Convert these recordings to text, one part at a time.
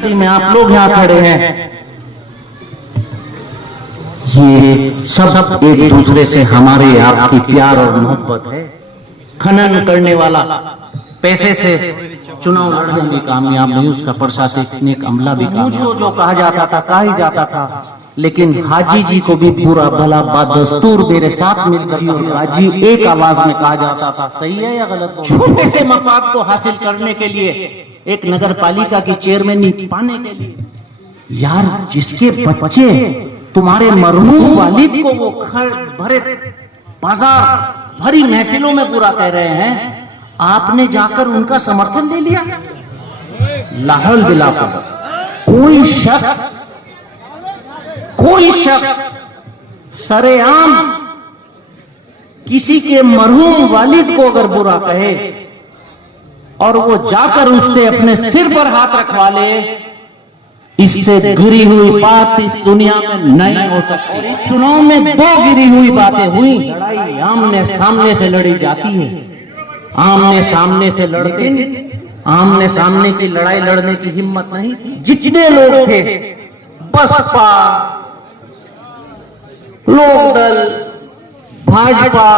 हमदर्दी में आप लोग यहाँ खड़े हैं, ये सब एक दूसरे से हमारे आपकी प्यार और मोहब्बत है। खनन करने वाला पैसे से चुनाव लड़ने में कामयाब नहीं, उसका प्रशासनिक अमला भी मुझको जो कहा जाता था कहा ही जाता था, लेकिन हाजी जी को भी बुरा भला बदस्तूर मेरे साथ मिलकर और हाजी एक आवाज में कहा जाता था। सही है या गलत? छोटे से मफाद को हासिल करने के लिए, एक नगर पालिका की चेयरमैनी पाने के लिए, यार जिसके बच्चे तुम्हारे मरहूम वालिद को वो भरे बाजार भरी महफिलों में पूरा कह रहे हैं, आपने जाकर उनका समर्थन ले लिया। लाहौल बिलाकुल कोई शख्स सरेआम किसी के मरहूम वालिद को अगर बुरा कहे और वो जाकर उससे अपने सिर पर हाथ रखवा ले, इससे गिरी हुई बात इस दुनिया में नहीं हो सकती। और इस चुनाव में दो गिरी हुई बातें हुई। लड़ाई आमने सामने से लड़ी जाती है, आमने सामने से लड़ते, आमने सामने की लड़ाई लड़ने की हिम्मत नहीं थी। जितने लोग थे, बसपा, लोकदल, भाजपा,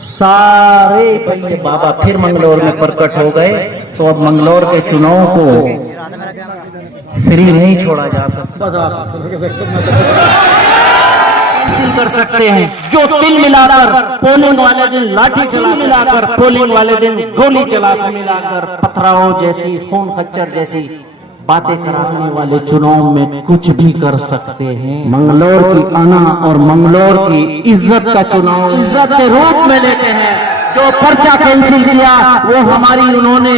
सारे भैया बाबा फिर मंगलौर में प्रकट हो गए। तो अब मंगलौर के चुनाव को फ्री नहीं छोड़ा जा सकता, कैंसिल कर सकते हैं। जो तिल मिलाकर पोलिंग वाले दिन लाठी चला, मिलाकर पोलिंग वाले दिन गोली चला से मिलाकर पथराव जैसी, खून खच्चर जैसी बातें कराने वाले चुनाव में कुछ भी कर सकते हैं। मंगलौर की आना और मंगलौर की इज्जत का चुनाव इज्जत के रूप में लेते हैं। जो पर्चा कैंसिल किया वो हमारी, उन्होंने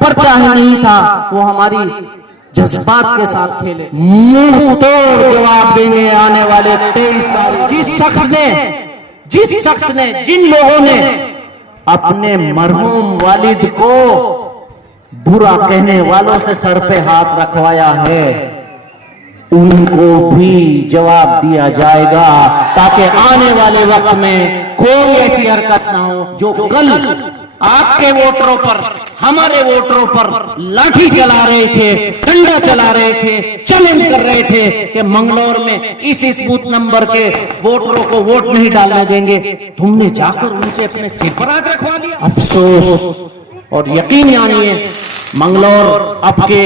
पर्चा ही नहीं था, वो हमारी जज्बात के साथ खेले। मुंह तोड़ जवाब देने आने वाले 23 तारीख जिस शख्स ने जिन लोगों ने अपने मरहूम वालिद को बुरा कहने वालों से सर पे हाथ रखवाया है, उनको भी जवाब दिया जाएगा, ताकि आने वाले वक्त में कोई ऐसी हरकत ना हो जो कल आपके वोटरों पर, हमारे वोटरों पर लाठी चला रहे थे, डंडा चला रहे थे, चैलेंज कर रहे थे कि मंगलौर में इस बूथ नंबर के वोटरों को वोट नहीं डालने देंगे। तुमने जाकर उनसे अपने सिर पर हाथ रखवा दिया। अफसोस, और यकीन जानिए मंगलौर आपके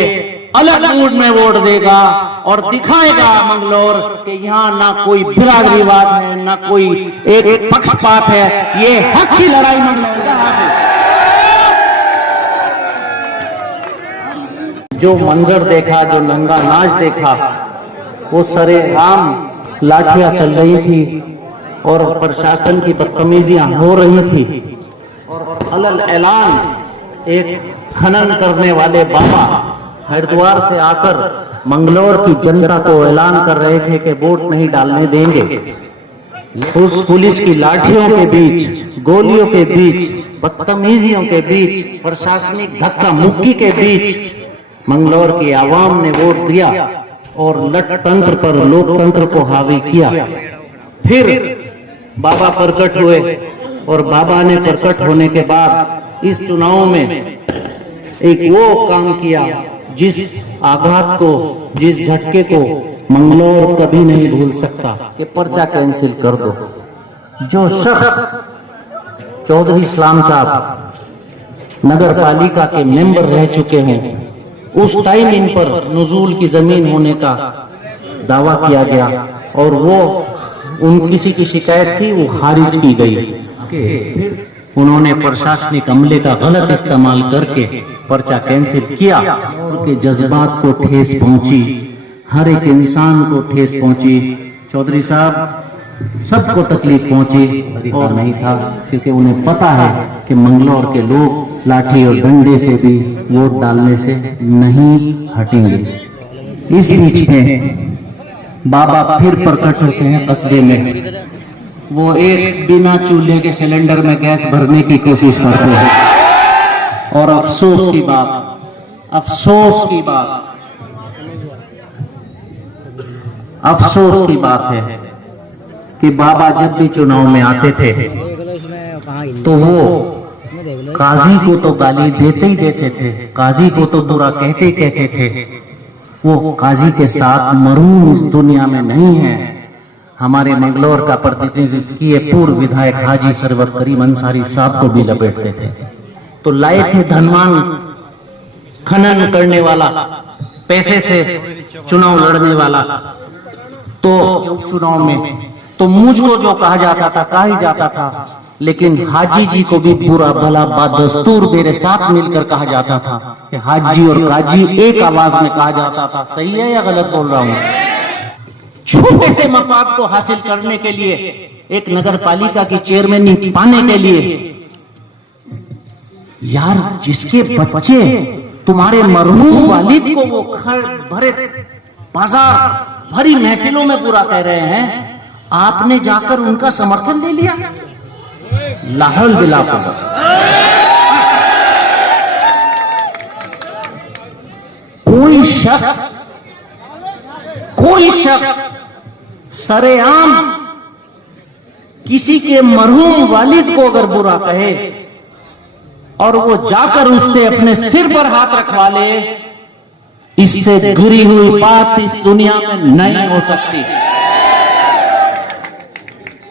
अलग मूड में वोट देगा और दिखाएगा मंगलौर कि यहाँ ना कोई बिरादरीवाद है, ना कोई एक पक्षपात है, ये हक की लड़ाई मंगलौर का है। जो मंजर देखा, जो नंगा नाच देखा, वो सरेआम लाठियां चल रही थी और प्रशासन की बदतमीजियां हो रही थी और अलग ऐलान एक खनन करने वाले बाबा हरिद्वार से आकर मंगलौर की जनता को ऐलान कर रहे थे कि वोट नहीं डालने देंगे। उस पुलिस की लाठियों के बीच, गोलियों के बीच, बदतमीजियों के बीच, प्रशासनिक धक्का मुक्की के बीच मंगलौर की आवाम ने वोट दिया और लटतंत्र पर लोकतंत्र को हावी किया। फिर बाबा प्रकट हुए और बाबा ने प्रकट होने के बाद इस चुनाव में एक वो काम किया जिस आघात को, जिस झटके को मंगलौर कभी नहीं भूल सकता कि पर्चा कैंसिल कर दो। जो शख्स चौधरी इस्लाम साहब नगर पालिका के मेंबर रह चुके हैं, उस टाइम इन पर नुजूल की जमीन होने का दावा किया गया और वो किसी की शिकायत थी, वो खारिज की गई। उन्होंने प्रशासनिक अमले का गलत इस्तेमाल करके पर्चा कैंसिल किया। उनके जज्बात को ठेस पहुंची, हर एक इंसान को ठेस पहुंची। चौधरी साहब सबको तकलीफ पहुंची और नहीं था, क्योंकि उन्हें पता है कि मंगलौर के लोग लाठी और डंडे से भी वोट डालने से नहीं हटेंगे। इस बीच में बाबा फिर प्रकट होते हैं कस्बे में। वो एक बिना चूल्हे के सिलेंडर में गैस भरने की कोशिश करते हैं और अफसोस की बात है कि बाबा जब भी चुनाव में आते थे तो वो काजी को तो गाली देते ही देते थे, काजी को तो बुरा कहते ही कहते थे। वो काजी के साथ मरहूम इस दुनिया में नहीं है। हमारे मंगलौर का प्रतिनिधित्व किए पूर्व विधायक हाजी सरवत करीम अंसारी साहब को भी लपेटते थे। तो लाए थे धनवान खनन करने वाला, पैसे से चुनाव लड़ने वाला। तो चुनाव में तो मुझको जो कहा जाता था कहा ही जाता था, लेकिन हाजी जी को भी बुरा भला बदस्तूर मेरे साथ मिलकर कहा जाता था कि हाजी और काजी एक आवाज में कहा जाता था। सही है या गलत बोल रहा हूं? छोटे से मफाद को हासिल करने के लिए, एक नगर पालिका की चेयरमैनी पाने के लिए, यार जिसके बच्चे तुम्हारे मरहूम वालिद को वो भरे बाजार भरी महफिलों में बुरा कह रहे हैं, आपने जाकर उनका समर्थन ले लिया। लाहौल बिला कोई शख्स सरेआम किसी के मरहूम वालिद को अगर बुरा कहे और वो जाकर उससे अपने सिर पर हाथ रखवा ले, इससे गिरी हुई बात इस दुनिया में नहीं हो सकती।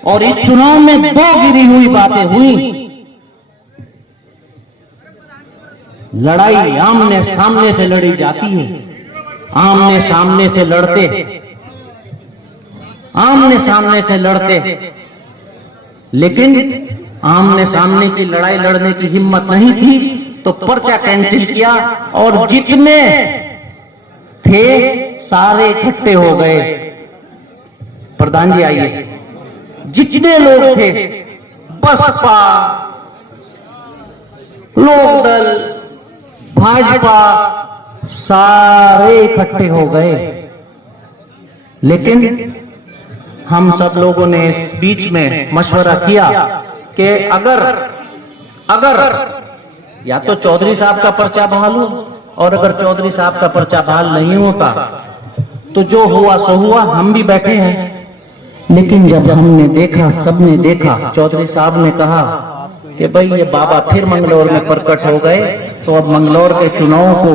और इस चुनाव में दो गिरी हुई बातें हुई। लड़ाई आमने सामने से लड़ी जाती है, आमने सामने से लड़ते, लेकिन आमने सामने की लड़ाई लड़ने की हिम्मत नहीं थी तो पर्चा कैंसिल किया और जितने थे सारे इकट्ठे हो गए। प्रधान जी आइए, जितने लोग थे, बसपा, लोकदल, भाजपा, सारे इकट्ठे हो गए। लेकिन हम सब लोगों ने इस बीच में मशवरा किया कि अगर या तो चौधरी साहब का पर्चा बहाल हो, और अगर चौधरी साहब का पर्चा बहाल नहीं होता तो जो हुआ सो हुआ, हम भी बैठे हैं। लेकिन जब हमने देखा, सबने देखा, चौधरी साहब ने कहा कि भाई ये बाबा फिर मंगलौर में प्रकट हो गए, तो अब मंगलौर के चुनाव को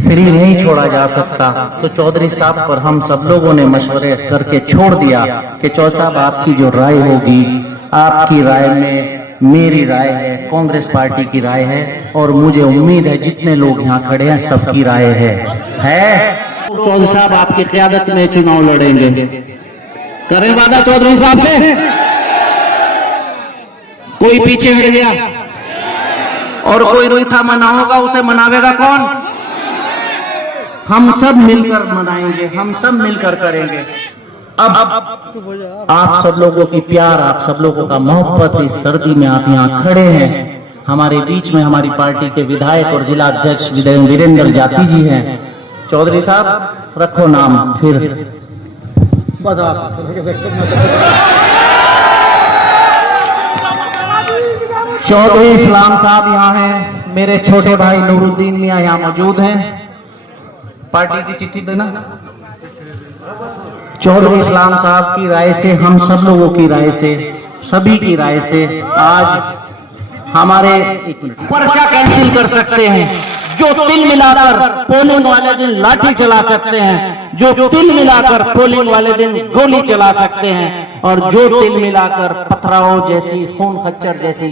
फ्री नहीं छोड़ा जा सकता। तो चौधरी साहब पर हम सब लोगों ने मशवरे करके छोड़ दिया कि चौधरी साहब आपकी जो राय होगी, आपकी राय में मेरी राय है, कांग्रेस पार्टी की राय है, और मुझे उम्मीद है जितने लोग यहाँ खड़े हैं सबकी राय है। चौधरी साहब आपकी क़यादत में चुनाव लड़ेंगे। करें वादा चौधरी साहब से? कोई पीछे हट गया और कोई रूठा मना होगा, उसे मनावेगा कौन? हम सब मिलकर मनाएंगे, हम सब मिलकर करेंगे। अब आप सब लोगों की प्यार, आप सब लोगों का मोहब्बत, इस सर्दी में आप यहाँ खड़े हैं, हमारे बीच में हमारी पार्टी के विधायक और जिला अध्यक्ष वीरेंद्र जाति जी हैं। चौधरी साहब रखो नाम, फिर चौधरी इस्लाम साहब यहाँ हैं, मेरे छोटे भाई नूरुद्दीन मियाँ यहाँ मौजूद हैं। पार्टी की चिट्ठी देना। चौधरी इस्लाम साहब की राय से, हम सब लोगों की राय से, सभी की राय से आज हमारे पर्चा कैंसिल कर सकते हैं। जो तिल मिलाकर पोलिंग वाले दिन लाठी चला सकते हैं, जो तिल मिलाकर पोलिंग वाले दिन गोली चला सकते हैं, और जो तिल मिलाकर पथराव जैसी, खून खच्चर जैसी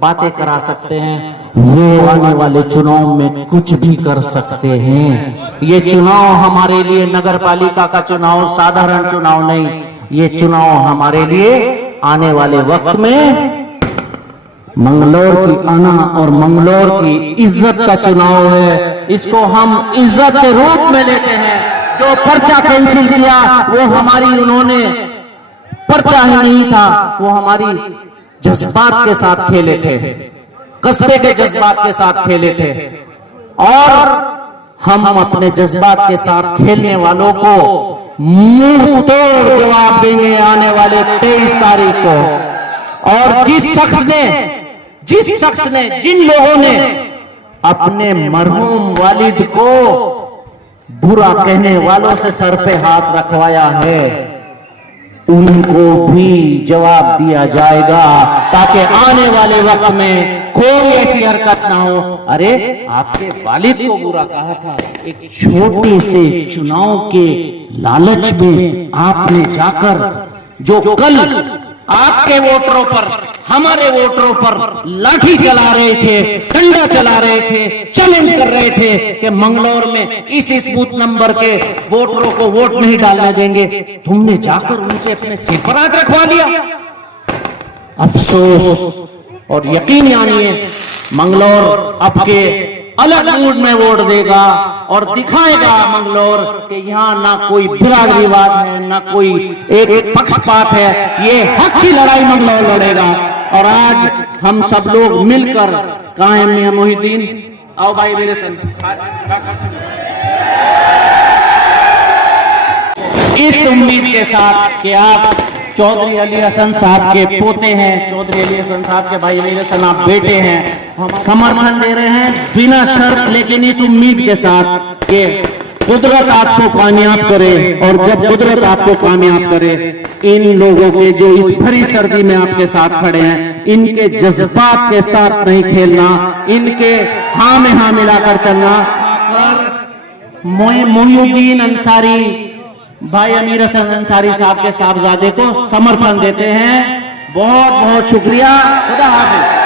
बातें करा सकते हैं, वो आने वाले चुनाव में कुछ भी कर सकते हैं। ये चुनाव हमारे लिए नगर पालिका का चुनाव साधारण चुनाव नहीं, ये चुनाव हमारे लिए आने वाले वक्त में मंगलौर की आना और मंगलौर की इज्जत का चुनाव है। इसको हम इज्जत के रूप में लेते हैं। जो पर्चा कैंसिल किया वो हमारी, उन्होंने पर्चा ही नहीं था, वो हमारी जज्बात के साथ खेले थे, कस्बे के जज्बात के साथ खेले थे, और हम अपने जज्बात के साथ खेलने वालों को मुंह तोड़ जवाब देंगे आने वाले 23 तारीख को। और जिस शख्स ने, जिन लोगों ने अपने मरहूम वालिद को बुरा कहने वालों से सर पे हाथ रखवाया है, उनको भी जवाब दिया जाएगा, ताकि आने वाले वक्त में कोई ऐसी हरकत ना हो। अरे आपके वालिद को बुरा कहा था, एक छोटे से चुनाव के लालच में आपने जाकर जो कल आपके वोटरों पर, हमारे वोटरों पर लाठी चला रहे थे, डंडा चला रहे थे, चैलेंज कर रहे थे कि मंगलौर में इस बूथ नंबर के वोटरों को वोट नहीं डालने देंगे, तुमने जाकर उनसे अपने सिर पर हाथ रखवा लिया। अफसोस, और यकीन जानिए मंगलौर आपके अलग मूड में वोट देगा और दिखाएगा मंगलौर कि यहाँ ना कोई बिरादरीवाद है, ना कोई एक पक्षपात है, ये हक की लड़ाई मंगलौर लड़ेगा। और आज हम सब लोग मिलकर कायम मियां मोहिद्दीन, आओ भाई मेरे संग, इस उम्मीद के साथ कि आप चौधरी अली हसन साहब के पोते हैं, चौधरी अली हसन साहब के भाई मेरे सन आप बेटे हैं, हम समर्थन दे रहे हैं बिना शर्त, लेकिन इस उम्मीद के साथ कि कुदरत आपको कामयाब करे। और जब कुदरत आपको कामयाब करे, इन लोगों के जो इस भरी सर्दी में आपके साथ खड़े हैं, इनके जज्बात के साथ नहीं खेलना, इनके हाँ में हाँ मिलाकर चलना। मोहिउद्दीन अंसारी भाई अमीर हसन अंसारी साहब के साहबजादे को समर्थन देते हैं। बहुत बहुत शुक्रिया। खुदा हाफिज।